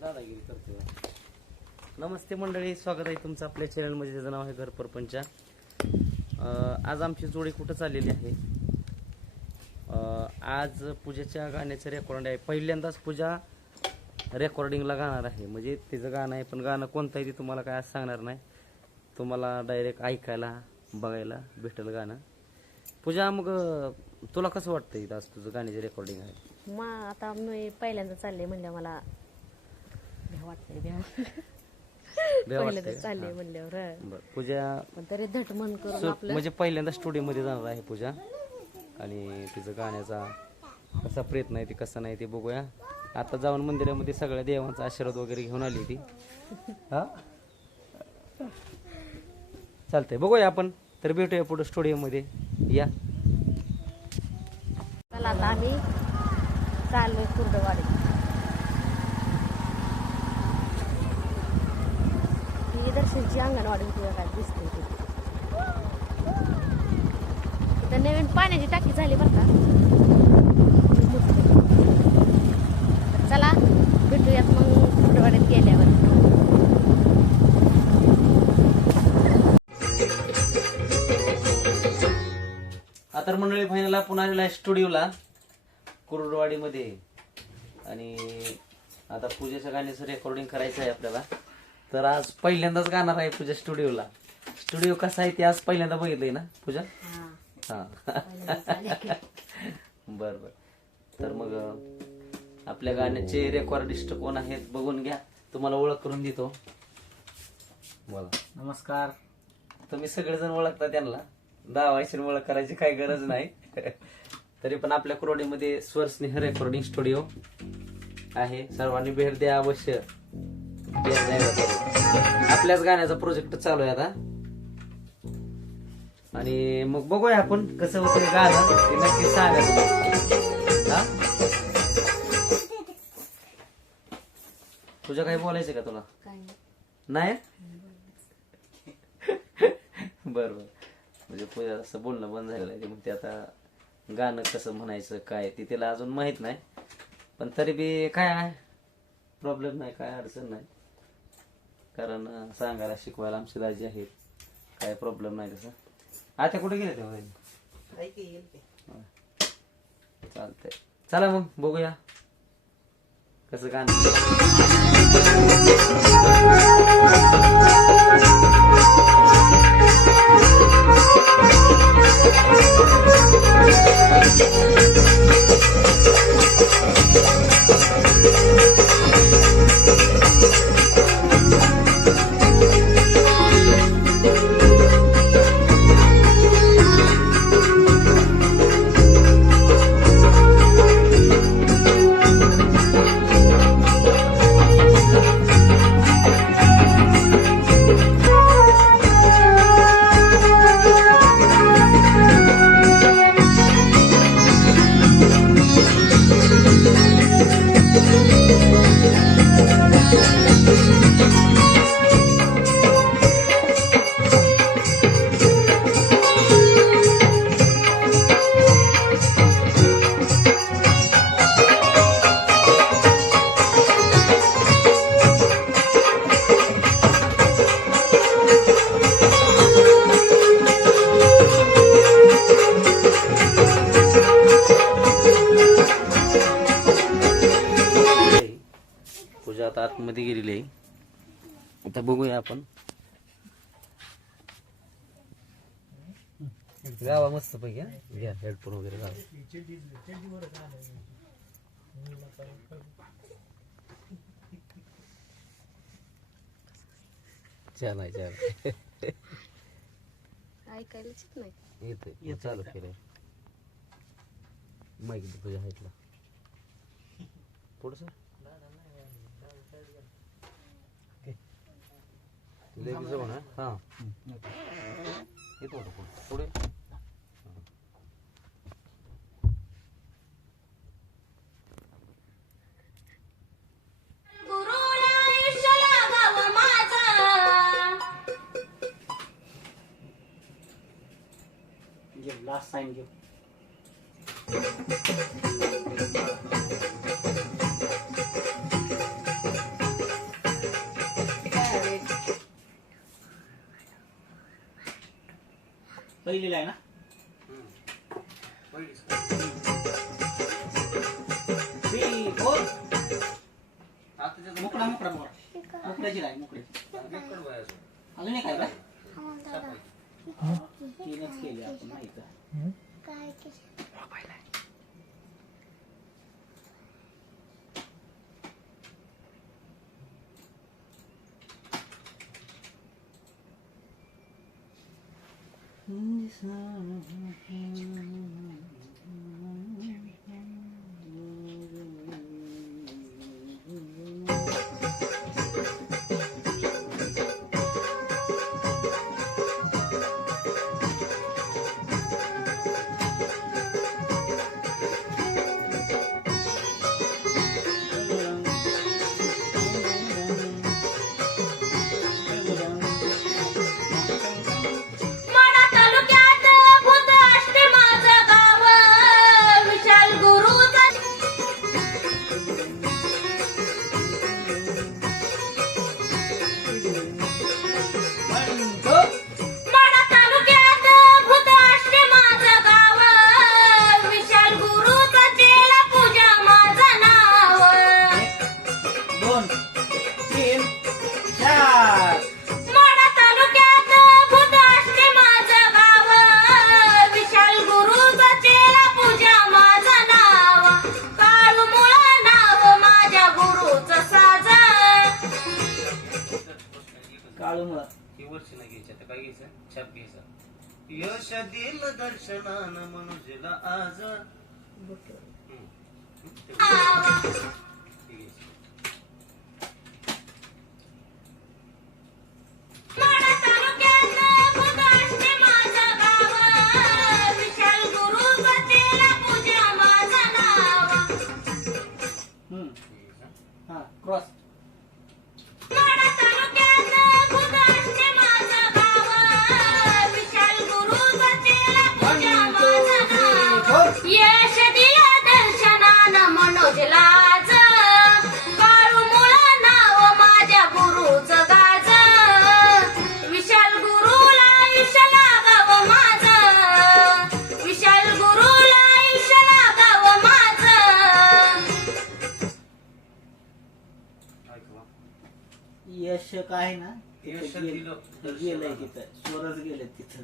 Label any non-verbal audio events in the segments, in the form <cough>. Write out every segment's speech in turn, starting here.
दादागिरी करतो नमस्ते मंडळी स्वागत आहे तुमचं आपल्या चॅनलमध्ये त्याचं नाव आहे घर परपंचा. आज आमची जोडी कुठं चाललेली आहे? आज पूजाच्या गाण्याचं रेकॉर्डिंग आहे. पहिल्यांदाच पूजा रेकॉर्डिंगला गाणार आहे. म्हणजे तिचं गाणं आहे पण गाणं कोणतं आहे ते तुम्हाला काय आज सांगणार नाही. तुम्हाला डायरेक्ट ऐकायला बघायला भेटेल गाणं. पूजा मग तुला कसं वाटतं इथं आज तुझं गाण्याचं रेकॉर्डिंग आहे? मग आता मी पहिल्यांदा चालले म्हणजे मला भ्या वाटतंय भ्या. भ्या पहिल्यांदा वाटतंय? चालले. म्हणल्यावर. हं. बरं पूजा पण तरी धट मन करून सो- आपलं म्हणजे पहिल्यांदा स्टुडिओमध्ये जाणार आहे पूजा. आणि तिचं गाण्याचा कसा प्रयत्न आहे ते कसा नाही ते बघूया. आता जाऊन मंदिरामध्ये सगळ्या देवांचा आशीर्वाद वगैरे घेऊन आली ती. हा? चालतंय बघूया आपण. तर भेटूया पुढे स्टुडिओमध्ये. या. चला आता आम्ही चाललोय कुर्डवाडी दर्शनची अंगणवाडी तुला काय दिसते तिथं नवीन पाण्याची टाकी झाली बरं का? चला भेटूयात मग कुर्डवाडीत गेल्यावर. आता मंडळी फायनला पुन्हा आलेला आहे स्टुडिओला कुरुडवाडीमध्ये. आणि आता पूजेचं गाण्याचं रेकॉर्डिंग करायचं आहे आपल्याला. तर आज पहिल्यांदाच गाणार आहे पूजा स्टुडिओला. स्टुडिओ कसा आहे ते आज पहिल्यांदा बघितलंय ना पूजा? हा. बर <laughs> बर. तर मग आपल्या गाण्याचे रेकॉर्डिस्ट कोण आहेत बघून घ्या. तुम्हाला ओळख करून देतो. बोला. नमस्कार. तुम्ही सगळेजण ओळखता त्यांना. दहा वयशीने ओळख करायची काही गरज नाही. <laughs> तरी पण आपल्या कुरोडीमध्ये स्वरस्नेह रेकॉर्डिंग स्टुडिओ आहे. सर्वांनी भेट द्या अवश्य. आपल्याच गाण्याचा प्रोजेक्ट चालू आहे आता. आणि मग बघूया आपण कसं होतं गाणं. ते नक्की सांगा. तुम्ही. हा? तुझं काही बोलायचं का तुला? नाही. बर <laughs> बर. म्हणजे पूजा असं बोलणं बंद झालेलं आहे. मग ते आता गाणं कसं म्हणायचं काय ते तिला अजून माहीत नाही. पण तरी बी काय आहे? प्रॉब्लेम नाही काय अडचण नाही. कारण सांगायला शिकवायला आमचे दाजी आहेत. काय प्रॉब्लेम नाही तसं. आता कुठे गेले ते वहिनी? चालतंय. चला मग बघूया. कसं गाणं आता बघूया आपण. गावा मस्त पैकी हा. घ्या हेडफोन वगैरे छान आहे छान आहे. ऐकायलाच नाही. चालू केलंय. माहिती तुझ्या हाईटला. पुढं सर जाऊ ना? हा. येतो होतं पुढं. आयुष्य लागावं माझं पहिलीला आहे ना? Three, four. मोकळा मोकळा मोकळा मोकळ्याची लाईन मोकळी. अजून एक आहे का? तीनच केली आपण नाही का うんですな。घ्यायचा यश दिल दर्शनान मनुजला आज. यश काय ना? यश गेलंय तिथं. स्वरच गेले तिथं.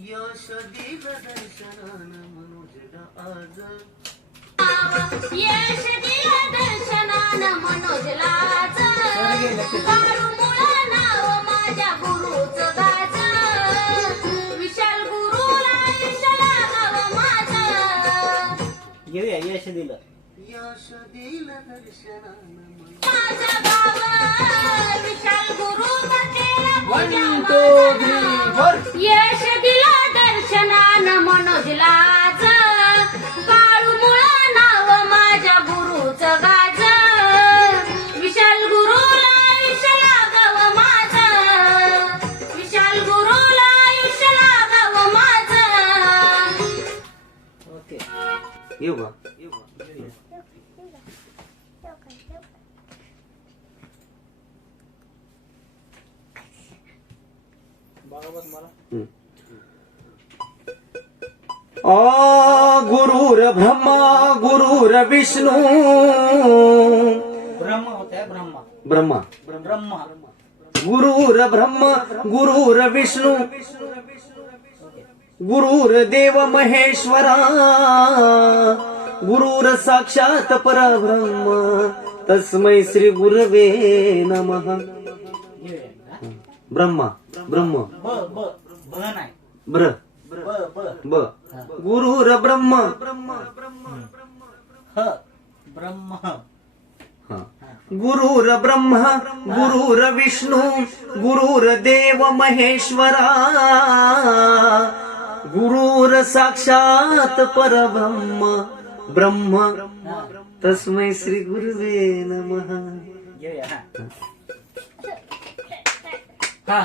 यश दिल दर्शनान मनुजला आज. घेऊया यश दिलं. यश दिल दर्शनान मनु- आ गुरुर ब्रह्मा गुरुर विष्णू. ब्रह्म होत ब्रह्मा. ब्रह्मा. ब्रह्मा. गुरुर ब्रह्म गुरुर विष्णू. गुरुर देव महेश्वरा. गुरुर साक्षात परब्रह्म. तस्मै श्री गुरवे नमः? ब्रह्मा. ब्रह्म. ब्र. ब गुरुर ब्रह्म. ह ब्रह्म. हा. गुरुर ब्रह्मा. गुरुर विष्णू. गुरुर देव महेश्वरा. गुरुर साक्षात परब्रह्म. ब्रह्म. तस्मै श्री गुरुवे नमः. हा.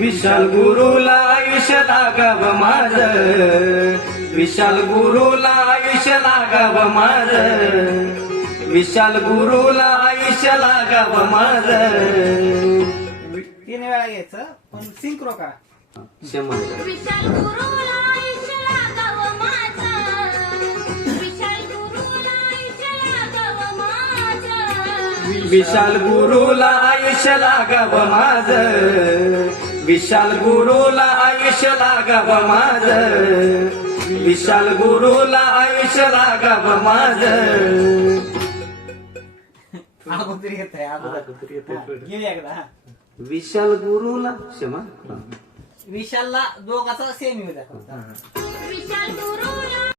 विशाल गुरुला आयुष्य लागाव माझ विशाल गुरुला आयुष्य लागाव माझ विशाल गुरुला आयुष्य लागाव माझ तीन वेळा घ्यायचं पण सिंक्रो करा शंभर विशाल गुरुला आयुष्याला गाव माझं विशाल गुरुला आयुष्याला गाव माझं विशाल गुरुला आयुष्य लागाव माझ विशाल गुरुला आयुष्य लागाव माझ. विशाल गुरुला आयुष्य लागाव माझ. अगोदर येत आहे अगोदर घेऊया एकदा. विशाल गुरुला क्षमा. विशालला दोघाचा सेम येऊ द्या फक्त. विशाल गुरु